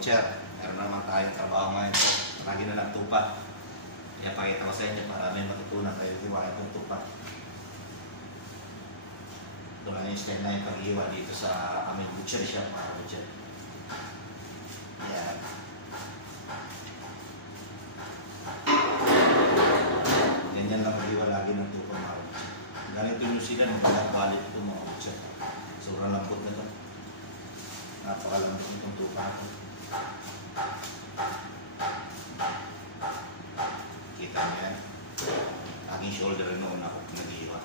butcher. Meron naman tayong trabaho ngayon po. Lagi na lang tupa. Kaya pakita ko sa inyo para may matutunan kayo hiwain itong tupa. Ito lang yung style na yung pag-iwa dito sa aming butcher shop, mga butcher. Ayan. Ganyan lang pag-iwa lagi ng tupa, mga butcher. Ganito yung sila ng balit ito, mga butcher. Sobrang lambot na ito. Napakalambot itong tupa ito. Kita niyo yan. Aking shoulder noon ako nag-iwa.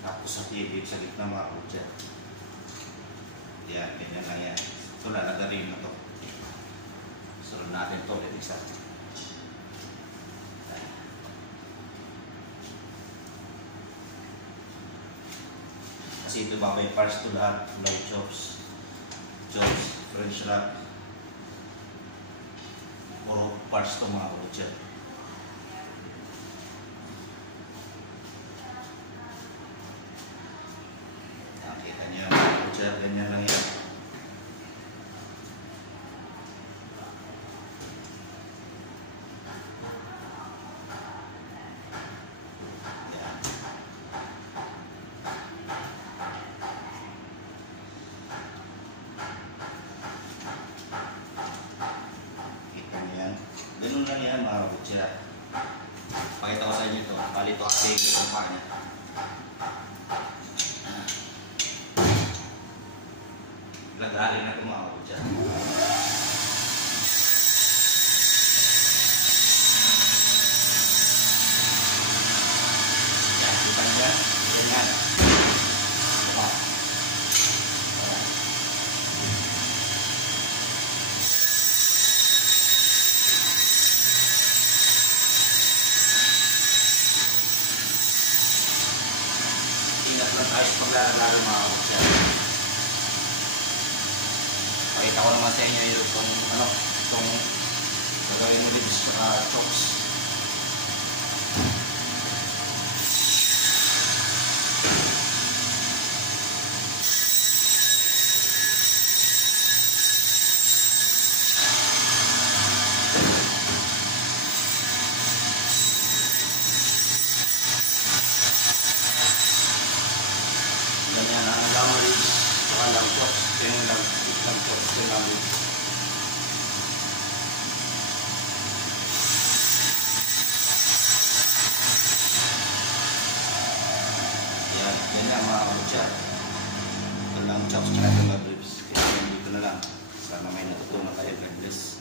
Tapos sa tibig sa gitna mga butcher. Yan, ganyan lang yan. Ito na, nagarin na ito. Sunod natin ito ulit isa. Kasi ito ba may parts to lahat. Low chops, French wrap. Puro parts to mga butcher. Nakita niyo mga butcher, ganyan lang yan. Ganun lang yan mga butcher. Pakita ko sa inyo ito. Bali ito kasi yung paa niya. Lagarin na ito mga butcher. Yan, kita niya. Ganyan. Ingat lang tayo sa paglalaro mga butcher. Pakita ko naman sa inyo itong gagawin mo dito sa chops. Ganyan ang lang ribs, saka lang chops, yung lang chops, yung lang ribs. Yan, ganyan mga butcher. Ito lang chops, saka ito lang ribs. Kaya dito na lang. Sana may natutunan kayo. God bless.